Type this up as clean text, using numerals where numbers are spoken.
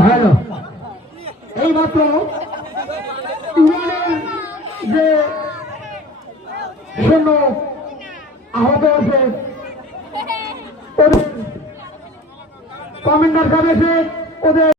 ভালো এই মাত্র ইরানের যে সৈন্য আহত আছে ওদের কমান্ডার সাহেব এসে ওদের